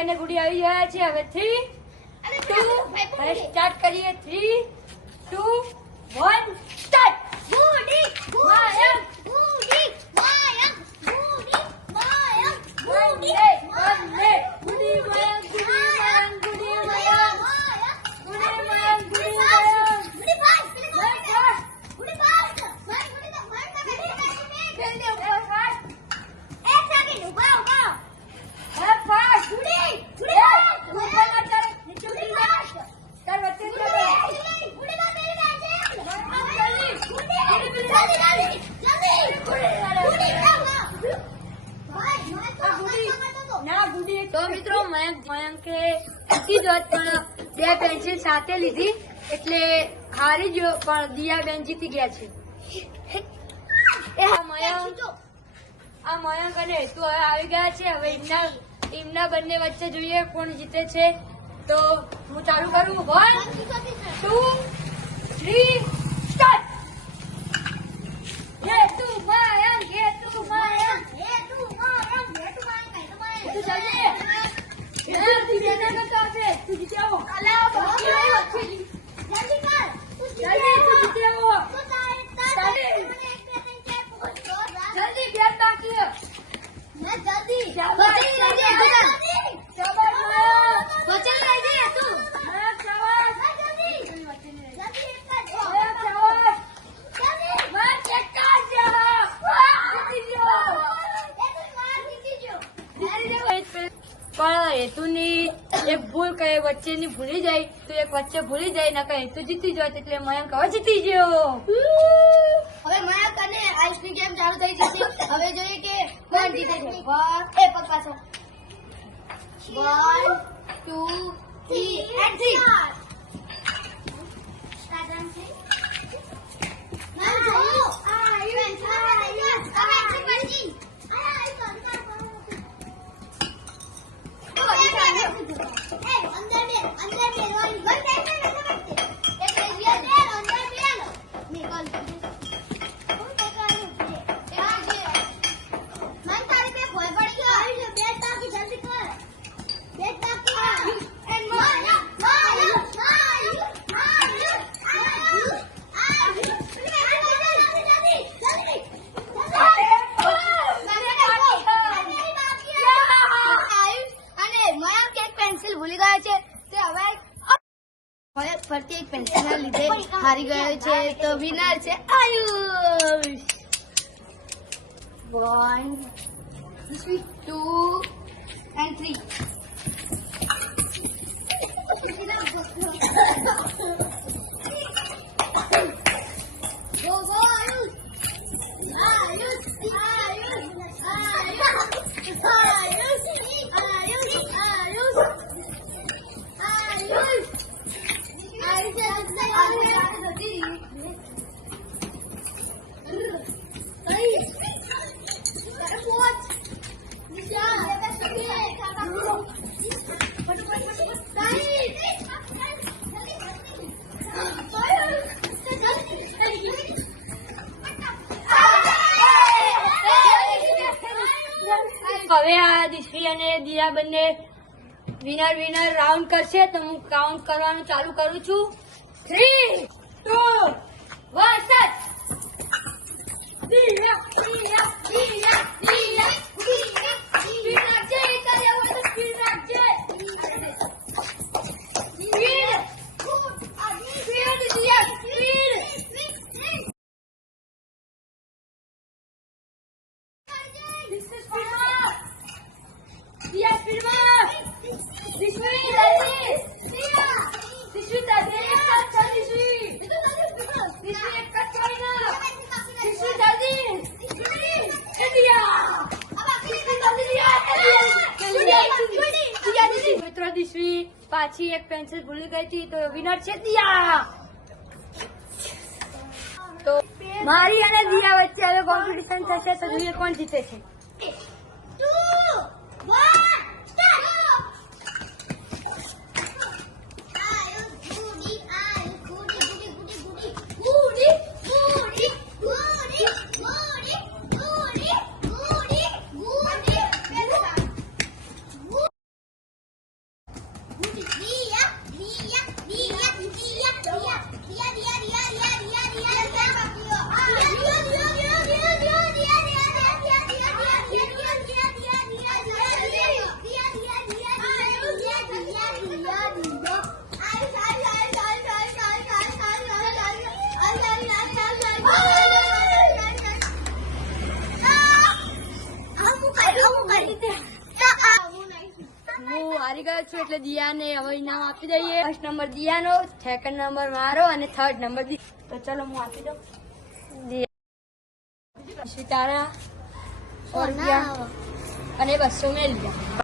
અને ગુડી આવી ગયા છે. હવે 3 2 હવે સ્ટાર્ટ કરીએ. 3 2 1 સ્ટાર્ટ. ગુડી માયંક ગુડી માયંક ગુડી માયંક ગુડી માયંક ગુડી માયંક ગુડી માયંક ગુડી માયંક ગુડી માયંક ગુડી ફાસ્ટ ગુડી ફાસ્ટ ખેલ દે ઉપર ફાસ્ટ. એક સેકન્ડ ઉભા ઉભા હે ફાસ્ટ ગુડી ગુડી ઉપર ના ચાલ નીચે ઉતરી જા. તાર વચ્ચે જ રહે. ગુડી માં તેરી બેન છે. ગુડી જલ્દી જલ્દી તો મિત્રો મયંકે જીતી જોત પણ 2 પેન્સિલ સાથે લીધી એટલે હારી ગયો, પણ દિયા બેન જીતી ગયા છે. આ મયંક અને હેતુ હવે આવી ગયા છે. હવે એમના બંને વચ્ચે જોઈએ કોણ જીતે છે. તો હું ચાલુ કરું. 1 2 3 સ્ટાર્ટ. હેતુ મયંક હેતુ મયંક હેતુ મયંક હેતુ મયંક હેતુ જલ્દી તું જેના કરતો હશે તું જીતે આવો. જલ્દી કર જલ્દી તું જીતે આવો. જલ્દી બેટ બાકી મેં જલ્દી શાબાશ વચન લઈ દે તું. શાબાશ જલ્દી જલ્દી શાબાશ મેં ચેકા જા જીતી ગયો. પણ હેતુની એક ભૂલ કઈ વચ્ચેની ભૂલી જાય તો એક વચ્ચે ભૂલી જાય ને કઈ હેતુ જીતી જાય એટલે મયંક હવે જીતી ગયો. હવે મયંક અને આયુષની ગેમ ચાલુ થઈ જશે. હવે જોઈએ કે કોણ જીતે છે. એ પગ પાછો 1 2 3 and 3 ભૂલી ગયા છે તે હવે ફરતી એક પેન્સિલ ના લીધે હારી ગયો છે. તો વિનર છે આયુષ. 1 2 and 3 હવે આ દિશ્વી અને દિયા બંને વિનર રાઉન્ડ કરશે. તો હું કાઉન્ટ કરવાનું ચાલુ કરું છું. 3 2 1 સ્ટાર્ટ. દિયા દિયા દિયા દિયા સ્પીડ રાખજે. સ્પીડ રાખજે. સ્પીડ દિયા સ્પીડ. દિયા સ્પીડમાં. દિશ્વી જલ્દી. દિશ્વી જલ્દી એક સાથ ચાલ. દિશ્વી એક સાથ ચાલ ના. દિશ્વી જલ્દી. એ દિયા મિત્રો દિશ્વી પાછી એક પેન્સિલ ભૂલી ગઈ હતી તો વિનર છે દિયા. તો મારી અને દિયા વચ્ચે હવે કોમ્પિટિશન થશે તો જોઈએ કોણ જીતે છે. 2 1 હારી ગયો છું એટલે દિયાને હવે ઇનામ આપી દઈએ. ફર્સ્ટ નંબર દિયાનો, સેકન્ડ નંબર મારો અને થર્ડ નંબર તો ચલો હું આપી દઉં. દિયા તારા 100 રૂપિયા અને 200 મેં લીધા.